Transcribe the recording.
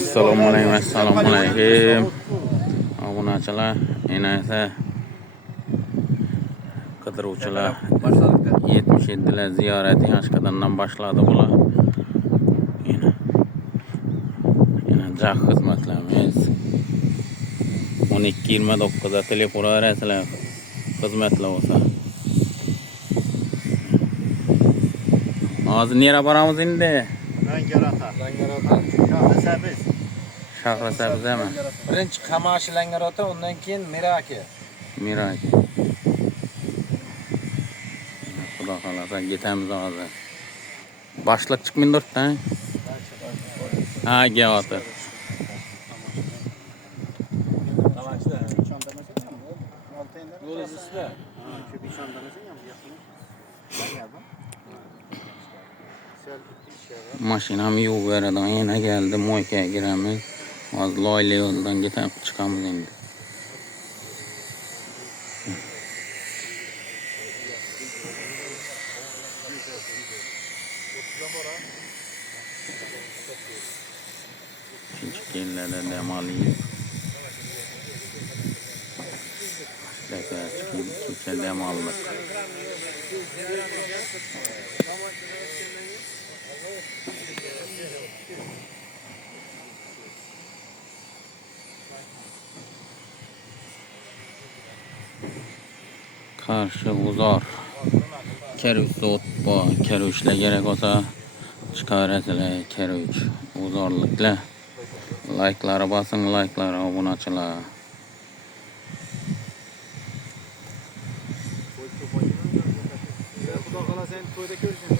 Assalomualaikum. Obunachilar, yana esa qidiruvchilar 77lar ziyorati Yoshqadamdan boshladi bular. Yana jag xizmatlarimiz 12:29 da telefon arasizlar xizmatlar bo'lsa. Hozir nera boramiz endi? Langarota. Shahrisabzdami? Birinchi Qamashi Langarota, undan keyin Miraki. Miraki. Xudo xolasa ketamiz hozir. Boshliq chiqmin durtdan. Ha, gavotir. Mashinam yuvib beradi. Yana geldi, moykaga giramiz. Hozir loyla yo'ldan chiqamiz endi. Şinçikellerde dam olayım. Şuraya çıkayım, kecha dam oldik. Karşı uzar. Kerüç ot bu. Kerüçle gerek olsa çıkarasılar. Kerüç uzarlıkla. Like'lara basın, like'lara obunachilar. Xudo xolasa endi to'yda ko'rishamiz.